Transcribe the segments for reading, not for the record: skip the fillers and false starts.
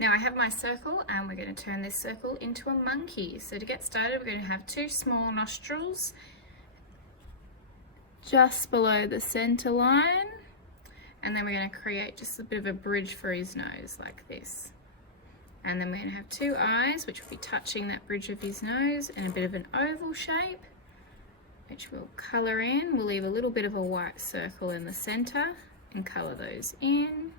Now I have my circle and we're going to turn this circle into a monkey. So to get started, we're going to have 2 small nostrils just below the center line. And then we're going to create just a bit of a bridge for his nose like this. And then we're going to have 2 eyes, which will be touching that bridge of his nose, and a bit of an oval shape, which we'll colour in. We'll leave a little bit of a white circle in the centre and colour those in.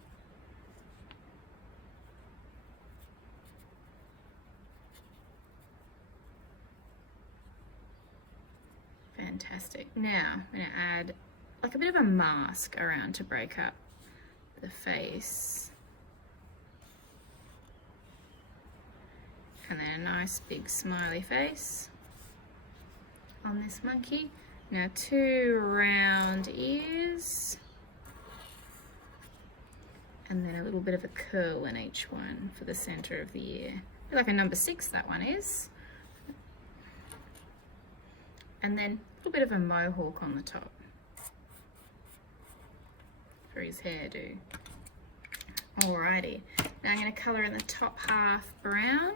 Fantastic. Now I'm going to add like a bit of a mask around to break up the face. And then a nice big smiley face on this monkey. Now 2 round ears. And then a little bit of a curl in each one for the center of the ear. Like a number 6 that one is. And then a little bit of a mohawk on the top for his hairdo. Alrighty, now I'm going to colour in the top half brown.